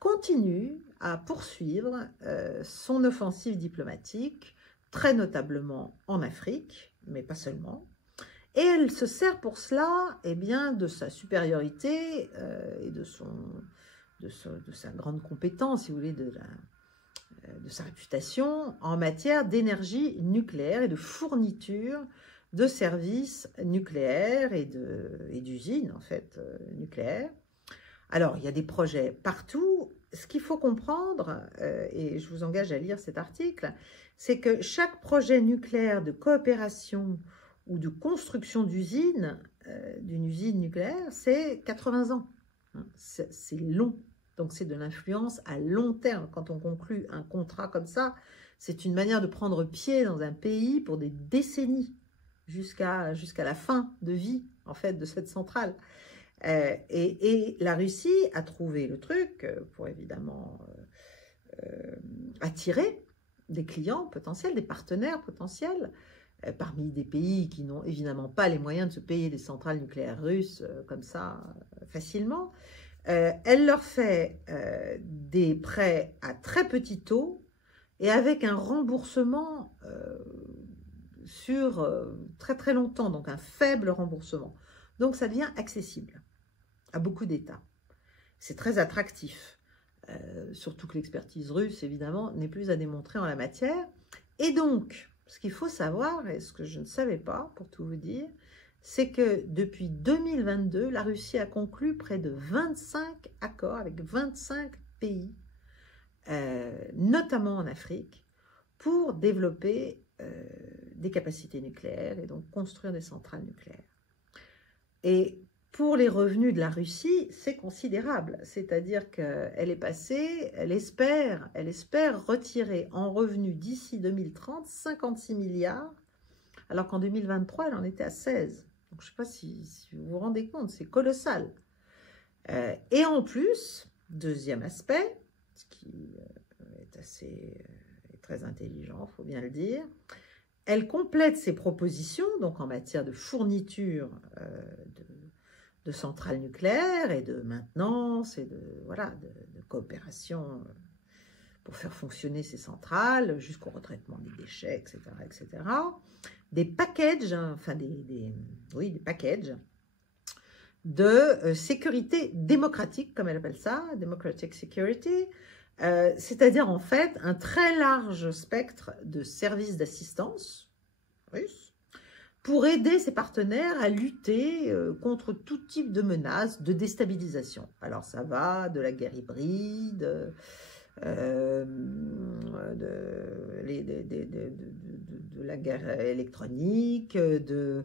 continue à poursuivre son offensive diplomatique, très notablement en Afrique, mais pas seulement. Et elle se sert pour cela de sa supériorité et de sa grande compétence, si vous voulez, de sa réputation en matière d'énergie nucléaire et de fourniture de services nucléaires et d'usines, en fait, nucléaires. Alors, il y a des projets partout. Ce qu'il faut comprendre, et je vous engage à lire cet article, c'est que chaque projet nucléaire de coopération ou de construction d'usine, d'une usine nucléaire, c'est 80 ans. C'est long. Donc, c'est de l'influence à long terme. Quand on conclut un contrat comme ça, c'est une manière de prendre pied dans un pays pour des décennies, jusqu'à la fin de vie, en fait, de cette centrale. Et la Russie a trouvé le truc pour évidemment attirer des clients potentiels, des partenaires potentiels, parmi des pays qui n'ont évidemment pas les moyens de se payer des centrales nucléaires russes comme ça facilement. Elle leur fait des prêts à très petit taux et avec un remboursement sur très très longtemps, donc un faible remboursement. Donc ça devient accessible à beaucoup d'États. C'est très attractif, surtout que l'expertise russe, évidemment, n'est plus à démontrer en la matière. Et donc, ce qu'il faut savoir, et ce que je ne savais pas, pour tout vous dire, c'est que depuis 2022, la Russie a conclu près de 25 accords avec 25 pays, notamment en Afrique, pour développer des capacités nucléaires et donc construire des centrales nucléaires. Et pour les revenus de la Russie, c'est considérable. C'est-à-dire qu'elle est passée, elle espère retirer en revenus d'ici 2030 56 milliards, alors qu'en 2023, elle en était à 16. Donc, je ne sais pas si vous vous rendez compte, c'est colossal. Et en plus, deuxième aspect, ce qui est assez très intelligent, il faut bien le dire, elle complète ses propositions, donc en matière de fourniture de centrales nucléaires et de maintenance et de coopération pour faire fonctionner ces centrales jusqu'au retraitement des déchets, etc., etc. Des packages, enfin des packages de sécurité démocratique, comme elle appelle ça, Democratic Security, c'est-à-dire en fait un très large spectre de services d'assistance russes pour aider ses partenaires à lutter contre tout type de menaces de déstabilisation. Alors ça va de la guerre hybride, de la guerre électronique, de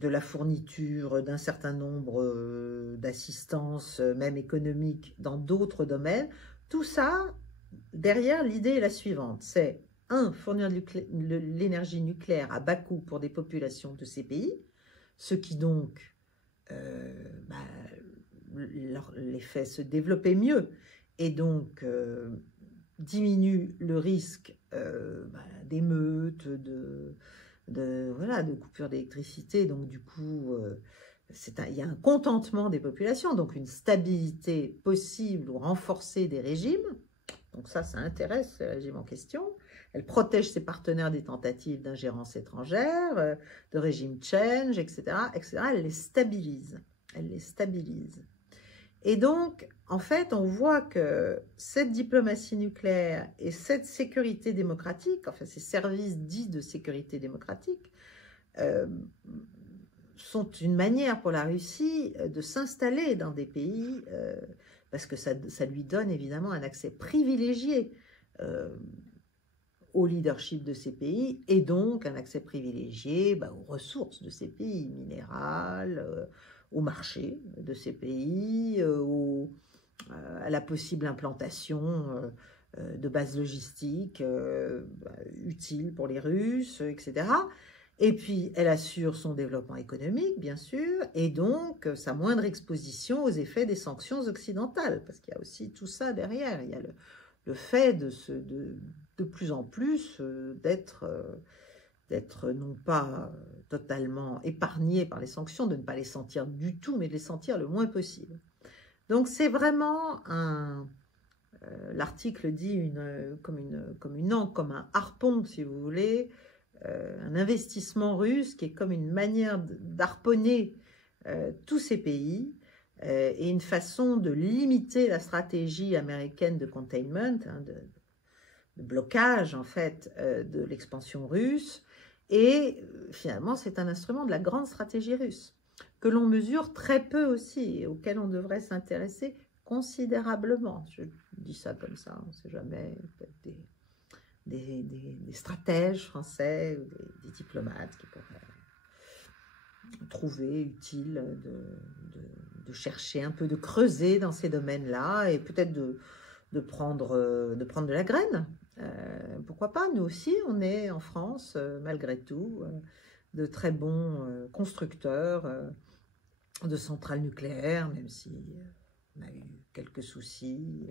la fourniture d'un certain nombre d'assistances, même économiques, dans d'autres domaines. Tout ça, derrière, l'idée est la suivante, c'est fournir de l'énergie nucléaire à bas coût pour des populations de ces pays, ce qui donc les fait se développer mieux et donc diminue le risque d'émeutes, de coupures d'électricité. Donc du coup, il y a un contentement des populations, donc une stabilité possible ou renforcée des régimes. Donc ça intéresse le régime en question. Elle protège ses partenaires des tentatives d'ingérence étrangère, de régime change, etc., etc. Elle les stabilise. Elle les stabilise. Et donc, en fait, on voit que cette diplomatie nucléaire et cette sécurité démocratique, enfin ces services dits de sécurité démocratique, sont une manière pour la Russie de s'installer dans des pays, parce que ça lui donne évidemment un accès privilégié au leadership de ces pays et donc un accès privilégié aux ressources de ces pays, minérales, au marché de ces pays, à la possible implantation de bases logistiques utiles pour les Russes, etc. Et puis, elle assure son développement économique, bien sûr, et donc sa moindre exposition aux effets des sanctions occidentales, parce qu'il y a aussi tout ça derrière. Il y a le fait de plus en plus d'être non pas totalement épargné par les sanctions, de ne pas les sentir du tout, mais de les sentir le moins possible. Donc c'est vraiment l'article dit comme un harpon, si vous voulez, un investissement russe qui est comme une manière d'harponner tous ces pays et une façon de limiter la stratégie américaine de containment, blocage, en fait, de l'expansion russe. Et finalement, c'est un instrument de la grande stratégie russe, que l'on mesure très peu aussi, et auquel on devrait s'intéresser considérablement. Je dis ça comme ça, on ne sait jamais, peut-être des stratèges français ou des diplomates qui pourraient trouver utile de chercher un peu, de creuser dans ces domaines-là et peut-être de prendre de la graine. Pourquoi pas? Nous aussi, on est en France, malgré tout, de très bons constructeurs de centrales nucléaires, même si on a eu quelques soucis,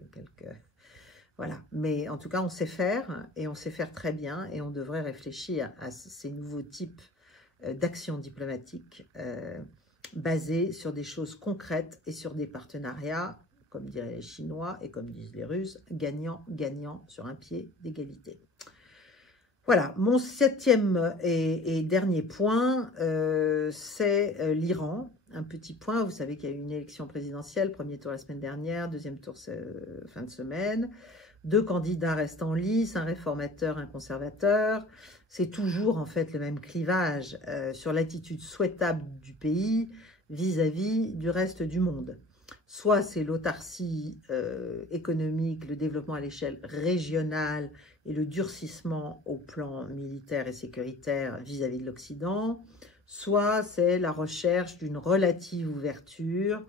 voilà. Mais en tout cas, on sait faire, et on sait faire très bien, et on devrait réfléchir à ces nouveaux types d'actions diplomatiques basées sur des choses concrètes et sur des partenariats, comme diraient les Chinois et comme disent les Russes, gagnant-gagnant sur un pied d'égalité. Voilà, mon 7e et dernier point, c'est l'Iran. Un petit point, vous savez qu'il y a eu une élection présidentielle, premier tour la semaine dernière, deuxième tour fin de semaine. 2 candidats restent en lice, un réformateur, un conservateur. C'est toujours en fait le même clivage sur l'attitude souhaitable du pays vis-à-vis du reste du monde. Soit c'est l'autarcie économique, le développement à l'échelle régionale et le durcissement au plan militaire et sécuritaire vis-à-vis de l'Occident, soit c'est la recherche d'une relative ouverture,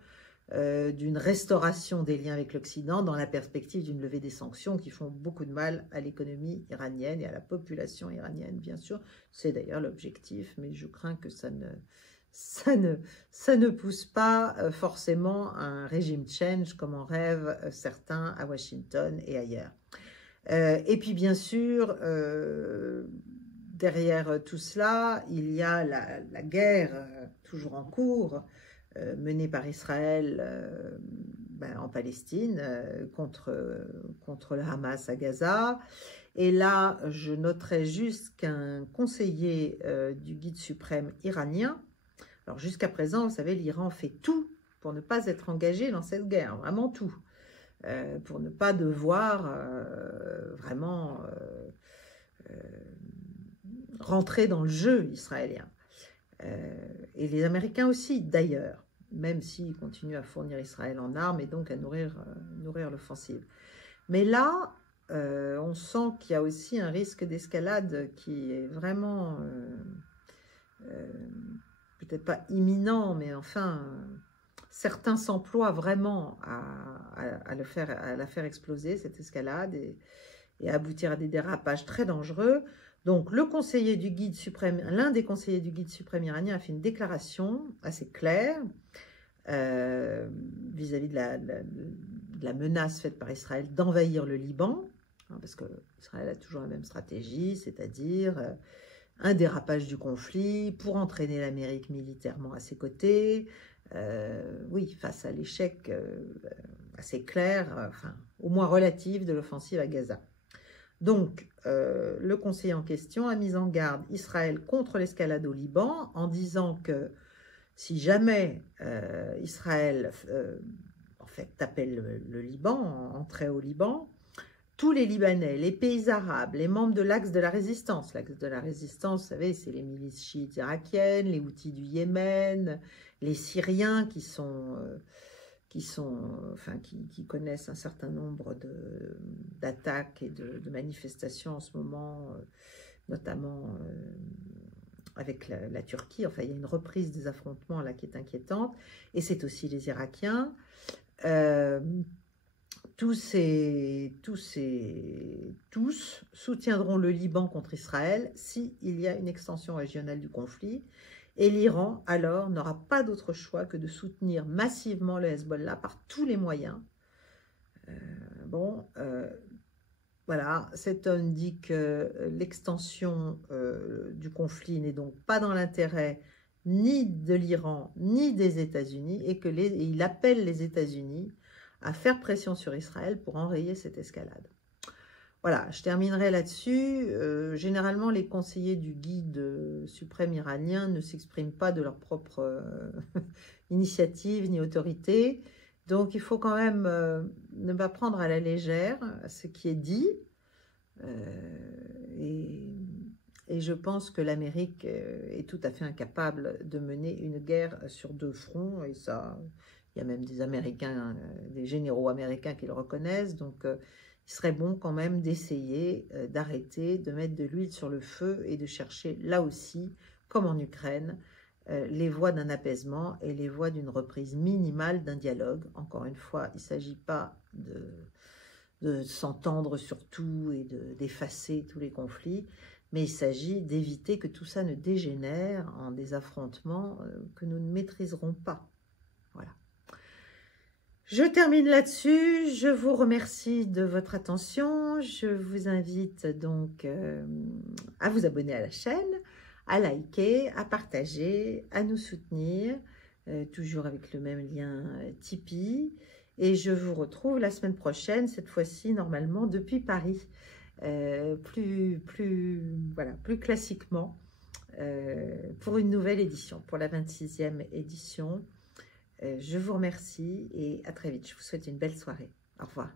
d'une restauration des liens avec l'Occident dans la perspective d'une levée des sanctions qui font beaucoup de mal à l'économie iranienne et à la population iranienne, bien sûr. C'est d'ailleurs l'objectif, mais je crains que ça ne pousse pas forcément à un régime change comme en rêvent certains à Washington et ailleurs. Et puis bien sûr, derrière tout cela, il y a la guerre toujours en cours menée par Israël en Palestine contre le Hamas à Gaza. Et là, je noterai juste qu'un conseiller du guide suprême iranien, alors jusqu'à présent, vous savez, l'Iran fait tout pour ne pas être engagé dans cette guerre, vraiment tout. Pour ne pas devoir vraiment rentrer dans le jeu israélien. Et les Américains aussi, d'ailleurs, même s'ils continuent à fournir Israël en armes et donc à nourrir l'offensive. Mais là, on sent qu'il y a aussi un risque d'escalade qui est vraiment, peut-être pas imminent, mais enfin... certains s'emploient vraiment à la faire exploser, cette escalade, et aboutir à des dérapages très dangereux. Donc, le conseiller du guide suprême, l'un des conseillers du guide suprême iranien a fait une déclaration assez claire vis-à-vis de la menace faite par Israël d'envahir le Liban, hein, parce que Israël a toujours la même stratégie, c'est-à-dire un dérapage du conflit pour entraîner l'Amérique militairement à ses côtés. Oui, face à l'échec assez clair, enfin, au moins relatif, de l'offensive à Gaza. Donc, le conseiller en question a mis en garde Israël contre l'escalade au Liban en disant que si jamais Israël en fait, tapait le Liban, entrait au Liban, tous les Libanais, les pays arabes, les membres de l'Axe de la Résistance, l'Axe de la Résistance, vous savez, c'est les milices chiites irakiennes, les Houthis du Yémen, les Syriens qui connaissent un certain nombre d'attaques et de manifestations en ce moment, notamment avec la Turquie. Enfin, il y a une reprise des affrontements là qui est inquiétante, et c'est aussi les Irakiens. Tous soutiendront le Liban contre Israël s'il y a une extension régionale du conflit. Et l'Iran, alors, n'aura pas d'autre choix que de soutenir massivement le Hezbollah par tous les moyens. Voilà, cet homme dit que l'extension du conflit n'est donc pas dans l'intérêt ni de l'Iran, ni des États-Unis, et il appelle les États-Unis à faire pression sur Israël pour enrayer cette escalade. Voilà, je terminerai là-dessus. Généralement, les conseillers du guide suprême iranien ne s'expriment pas de leur propre initiative ni autorité. Donc, il faut quand même ne pas prendre à la légère ce qui est dit. Et je pense que l'Amérique est tout à fait incapable de mener une guerre sur 2 fronts. Et ça, il y a même des Américains, des généraux américains qui le reconnaissent. Donc, il serait bon quand même d'essayer d'arrêter, de mettre de l'huile sur le feu et de chercher là aussi, comme en Ukraine, les voies d'un apaisement et les voies d'une reprise minimale d'un dialogue. Encore une fois, il ne s'agit pas de s'entendre sur tout et d'effacer tous les conflits, mais il s'agit d'éviter que tout ça ne dégénère en des affrontements que nous ne maîtriserons pas. Voilà. Je termine là-dessus. Je vous remercie de votre attention. Je vous invite donc à vous abonner à la chaîne, à liker, à partager, à nous soutenir, toujours avec le même lien Tipeee. Et je vous retrouve la semaine prochaine, cette fois-ci normalement depuis Paris, plus classiquement, pour une nouvelle édition, pour la 26e édition. Je vous remercie et à très vite. Je vous souhaite une belle soirée. Au revoir.